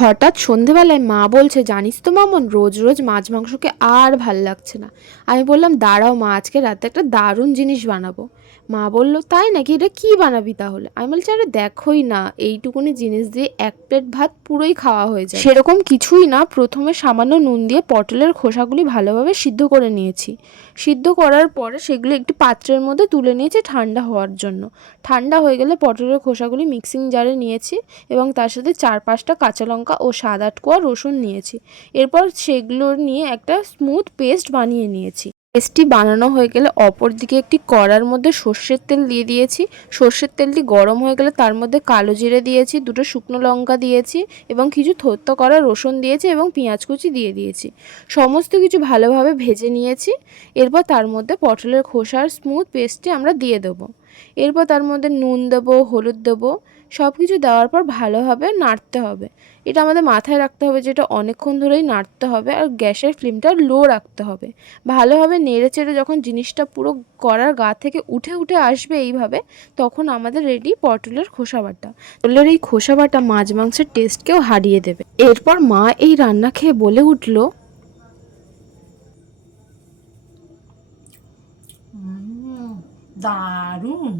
হঠাৎ সন্ধেবেলায় মা বলছে, জানিস তো মামন, রোজ রোজ মাছ মাংসকে আর ভাল লাগছে না। আমি বললাম, দাঁড়াও মা, আজকে রাতে একটা দারুণ জিনিস বানাবো। মা বলল, তাই নাকি? এটা কি বানাবি তাহলে? আমি বলছি, আরে দেখোই না, এইটুকুনি জিনিস দিয়ে এক প্লেট ভাত পুরোই খাওয়া হয়ে যায়। সেরকম কিছুই না, প্রথমে সামান্য নুন দিয়ে পটলের খোসাগুলি ভালোভাবে সিদ্ধ করে নিয়েছি। সিদ্ধ করার পরে সেগুলো একটি পাত্রের মধ্যে তুলে নিয়েছি ঠান্ডা হওয়ার জন্য। ঠান্ডা হয়ে গেলে পটলের খোসাগুলি মিক্সিং জারে নিয়েছি এবং তার সাথে 4-5টা কাঁচা লঙ্কা ও 7-8 কোয়া রসুন নিয়েছি। এরপর সেগুলো নিয়ে একটা স্মুথ পেস্ট বানিয়ে নিয়েছি। পেস্টটি বানানো হয়ে গেলে অপর দিকে একটি কড়ার মধ্যে সর্ষের তেল দিয়ে দিয়েছি। সর্ষের তেলটি গরম হয়ে গেলে তার মধ্যে কালো জিরে দিয়েছি, 2টো শুকনো লঙ্কা দিয়েছি এবং কিছু থোড় করা রসুন দিয়েছি এবং পেঁয়াজ কুচি দিয়ে দিয়েছি। সমস্ত কিছু ভালোভাবে ভেজে নিয়েছি। এরপর তার মধ্যে পটলের খোসার স্মুথ পেস্টটি আমরা দিয়ে দেবো। এরপর তার মধ্যে নুন দেবো, হলুদ দেবো। সব কিছু দেওয়ার পর ভালোভাবে নাড়তে হবে। এটা আমাদের মাথায় রাখতে হবে যে এটা অনেকক্ষণ ধরেই নাড়তে হবে আর গ্যাসের ফ্লেমটা লো রাখতে হবে। ভালোভাবে নেড়ে চেড়ে যখন জিনিসটা পুরো কড়ার গা থেকে উঠে উঠে আসবে এইভাবে, তখন আমাদের রেডি পটলের খোসা বাটা। পটলের এই খোসা বাটা মাছ মাংসের টেস্টকেও হারিয়ে দেবে। এরপর মা এই রান্না খেয়ে বলে উঠল, দারুণ।